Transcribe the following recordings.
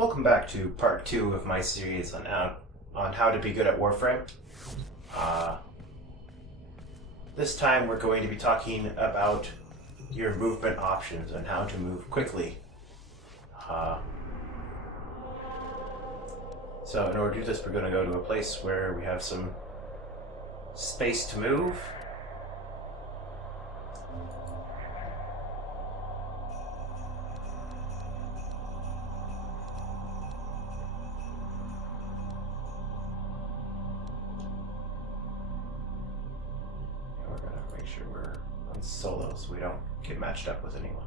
Welcome back to part 2 of my series on how to be good at Warframe. This time we're going to be talking about your movement options and how to move quickly. So in order to do this, we're going to go to a place where we have some space to move. Make sure we're on solo so we don't get matched up with anyone.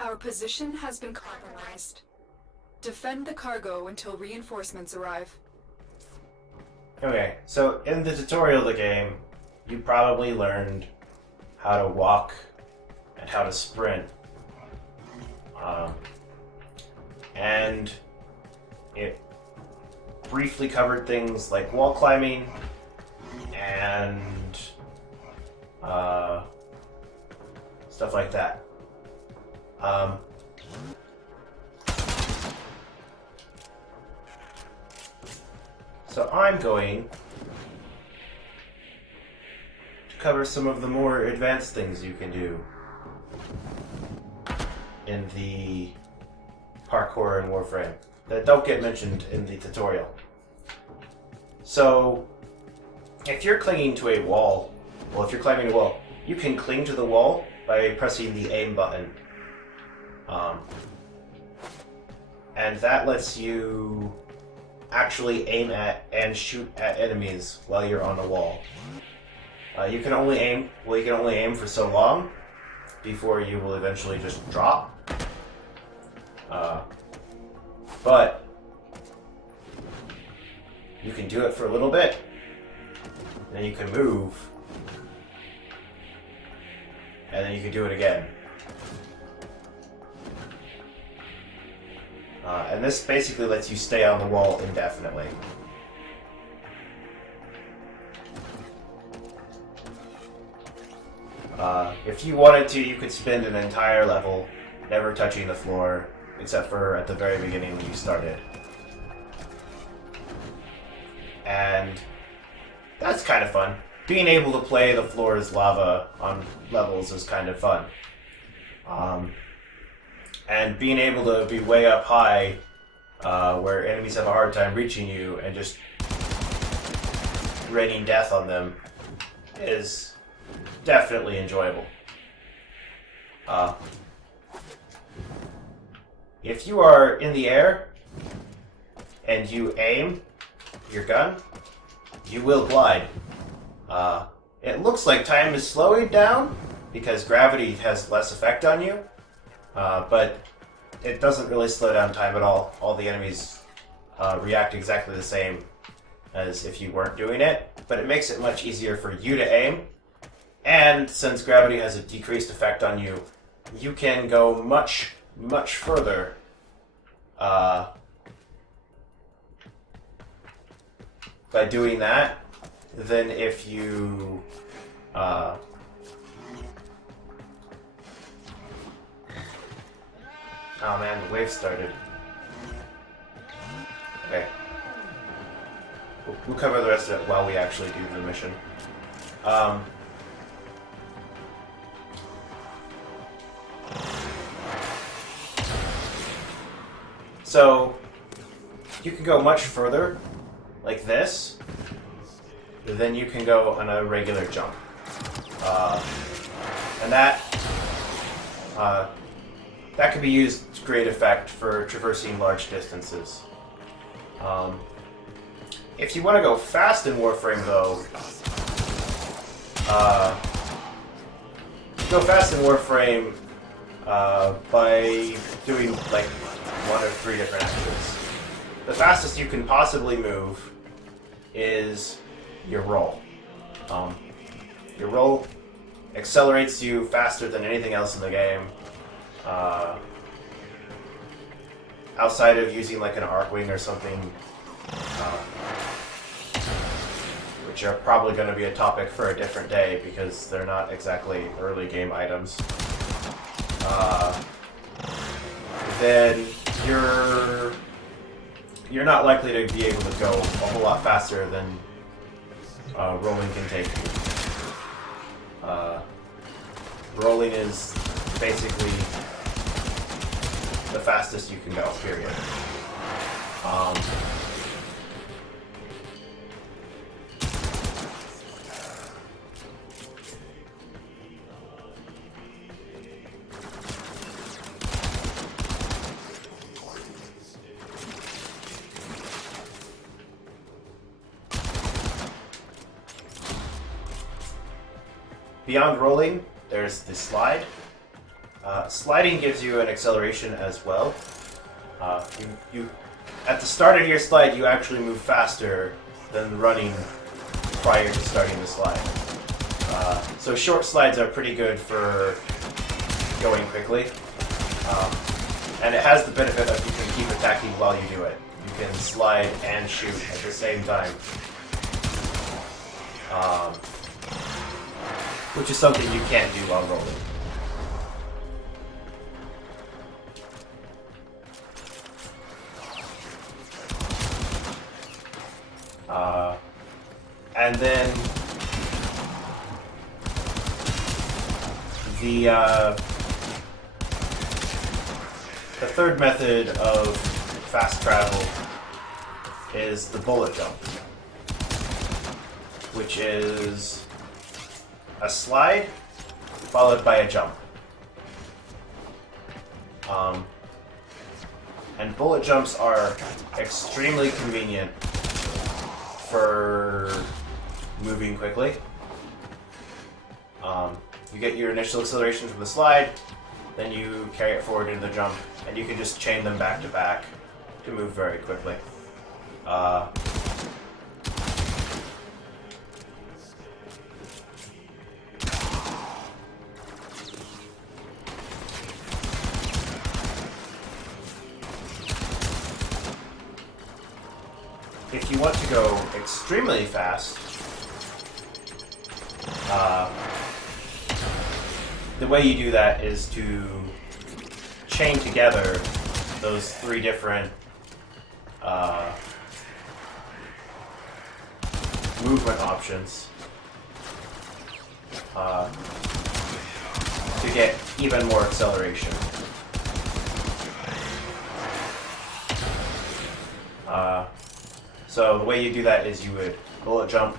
Our position has been compromised. Defend the cargo until reinforcements arrive. Okay, so in the tutorial of the game, you probably learned how to walk and how to sprint. And it briefly covered things like wall climbing and stuff like that. So I'm going to cover some of the more advanced things you can do in the parkour and Warframe that don't get mentioned in the tutorial. So if you're clinging to a wall, well, if you're climbing a wall, you can cling to the wall by pressing the aim button. And that lets you actually aim at and shoot at enemies while you're on a wall. You can only aim for so long before you will eventually just drop. But you can do it for a little bit, then you can move, and then you can do it again. And this basically lets you stay on the wall indefinitely. If you wanted to, you could spend an entire level never touching the floor, except for at the very beginning when you started. And that's kind of fun. Being able to play the floor as lava on levels is kind of fun. And being able to be way up high, where enemies have a hard time reaching you, and just raining death on them is definitely enjoyable. If you are in the air and you aim your gun, you will glide. It looks like time is slowing down because gravity has less effect on you. But it doesn't really slow down time at all. All the enemies react exactly the same as if you weren't doing it, but it makes it much easier for you to aim. And since gravity has a decreased effect on you, you can go much, much further by doing that than if you oh man, the wave started. Okay. We'll cover the rest of it while we actually do the mission. So, you can go much further, like this, than you can go on a regular jump. And that can be used to great effect for traversing large distances. If you want to go fast in Warframe, though, go fast in Warframe by doing like 1 or 3 different actions. The fastest you can possibly move is your roll. Your roll accelerates you faster than anything else in the game, outside of using like an Arcwing or something, which are probably going to be a topic for a different day because they're not exactly early game items, then you're not likely to be able to go a whole lot faster than rolling can take you. Rolling is basically the fastest you can go, period. Beyond rolling, there's the slide. Sliding gives you an acceleration as well. You at the start of your slide, you actually move faster than running prior to starting the slide. So short slides are pretty good for going quickly. And it has the benefit of you can keep attacking while you do it. You can slide and shoot at the same time. Which is something you can't do while rolling. And then the third method of fast travel is the bullet jump, which is a slide followed by a jump. And bullet jumps are extremely convenient for moving quickly. You get your initial acceleration from the slide, then you carry it forward into the jump, and you can just chain them back to back to move very quickly. If you want to go extremely fast, the way you do that is to chain together those three different movement options to get even more acceleration. So the way you do that is you would bullet jump,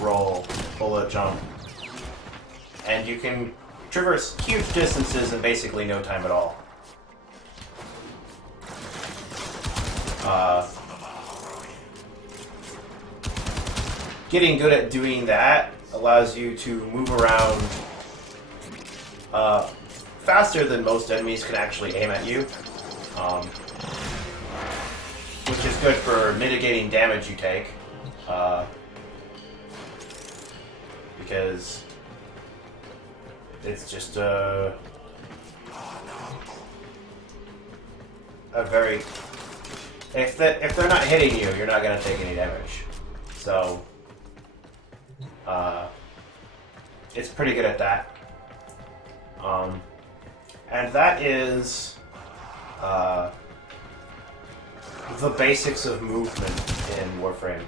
roll, bullet jump, and you can traverse huge distances in basically no time at all. Getting good at doing that allows you to move around faster than most enemies can actually aim at you. Which is good for mitigating damage you take, because it's just a very... If they're not hitting you, you're not going to take any damage. So, it's pretty good at that. And that is... the basics of movement in Warframe.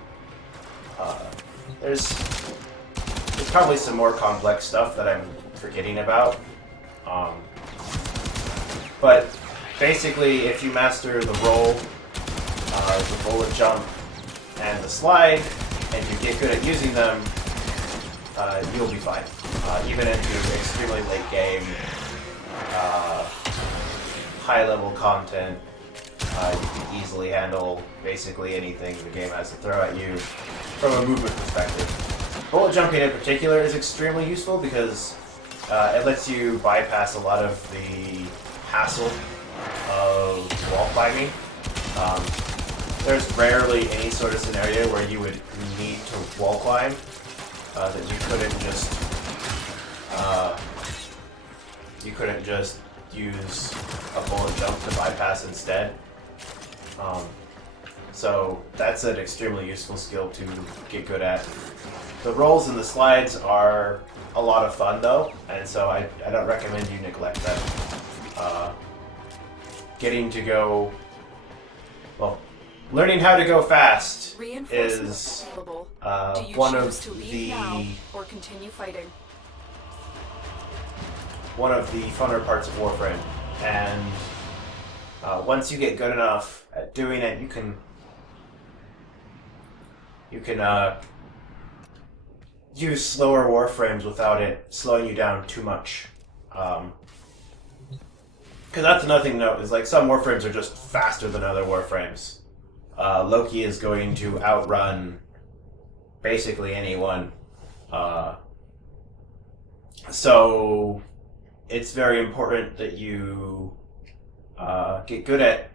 There's probably some more complex stuff that I'm forgetting about. But basically, if you master the roll, the bullet jump, and the slide, and you get good at using them, you'll be fine. Even into extremely late game, high-level content, you can easily handle basically anything the game has to throw at you from a movement perspective. Bullet jumping in particular is extremely useful because it lets you bypass a lot of the hassle of wall climbing. There's rarely any sort of scenario where you would need to wall climb that you couldn't just use a bullet jump to bypass instead. So that's an extremely useful skill to get good at. The rolls and the slides are a lot of fun though, and so I don't recommend you neglect them. Getting to go, well, learning how to go fast is one of the funner parts of Warframe, and once you get good enough at doing it, you can use slower Warframes without it slowing you down too much. Because that's another thing to note, is like some Warframes are just faster than other Warframes. Loki is going to outrun basically anyone. So it's very important that you get good at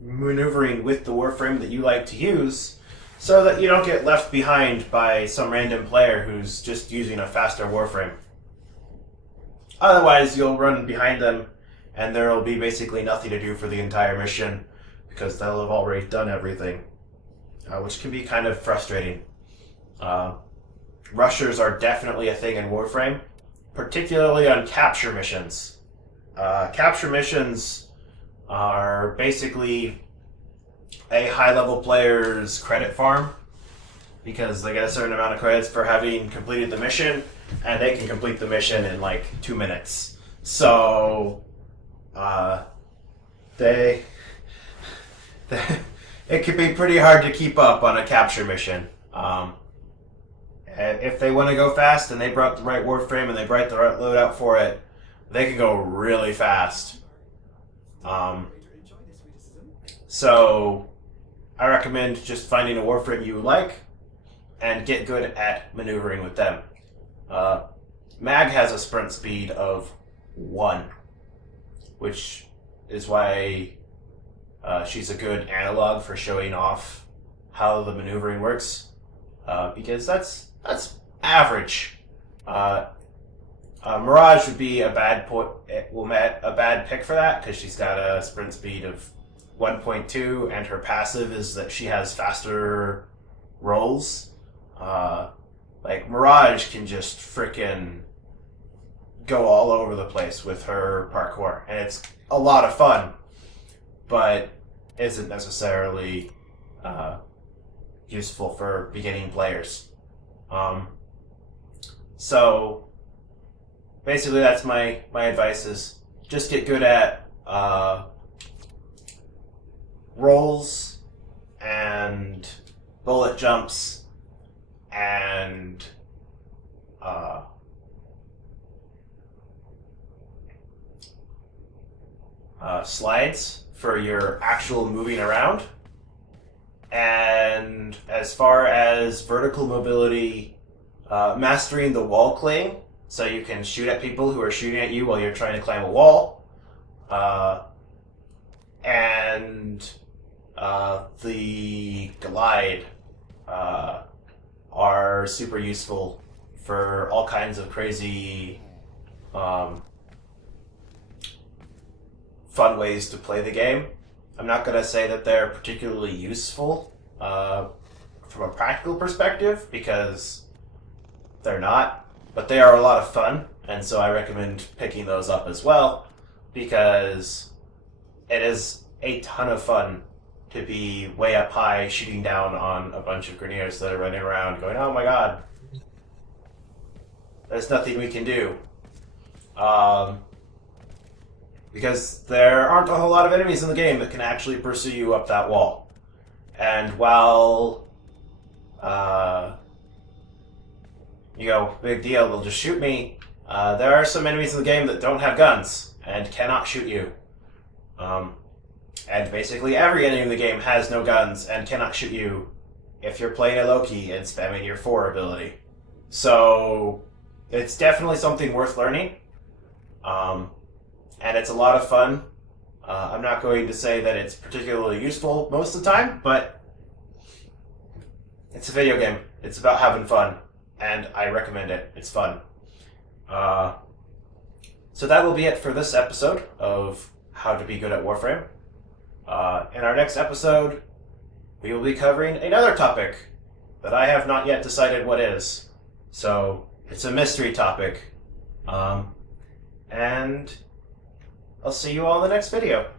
maneuvering with the Warframe that you like to use, so that you don't get left behind by some random player who's just using a faster Warframe. Otherwise, you'll run behind them, and there will be basically nothing to do for the entire mission, because they'll have already done everything, which can be kind of frustrating. Rushers are definitely a thing in Warframe, particularly on capture missions. Capture missions are basically a high-level player's credit farm, because they get a certain amount of credits for having completed the mission, and they can complete the mission in like 2 minutes. So it can be pretty hard to keep up on a capture mission. If they want to go fast and they brought the right Warframe and they brought the right loadout for it, they can go really fast. So I recommend just finding a Warframe you like and get good at maneuvering with them. Mag has a sprint speed of 1, which is why she's a good analog for showing off how the maneuvering works, because that's average. Mirage would be a bad pick for that, because she's got a sprint speed of 1.2, and her passive is that she has faster rolls. Like Mirage can just frickin' go all over the place with her parkour, and it's a lot of fun, but isn't necessarily useful for beginning players. So basically that's my advice, is just get good at rolls and bullet jumps and slides for your actual moving around. And as far as vertical mobility, mastering the wall cling, so you can shoot at people who are shooting at you while you're trying to climb a wall. And the glide are super useful for all kinds of crazy fun ways to play the game. I'm not going to say that they're particularly useful from a practical perspective, because they're not, but they are a lot of fun, and so I recommend picking those up as well, because it is a ton of fun to be way up high shooting down on a bunch of grenadiers that are running around going, oh my god, there's nothing we can do. Because there aren't a whole lot of enemies in the game that can actually pursue you up that wall. And while you go, big deal, they'll just shoot me, there are some enemies in the game that don't have guns and cannot shoot you. And basically every enemy in the game has no guns and cannot shoot you if you're playing a Loki and spamming your 4 ability. So it's definitely something worth learning. And it's a lot of fun. I'm not going to say that it's particularly useful most of the time, but it's a video game. It's about having fun, and I recommend it. It's fun. So that will be it for this episode of How to Be Good at Warframe. In our next episode, we will be covering another topic that I have not yet decided what is. So it's a mystery topic. And I'll see you all in the next video.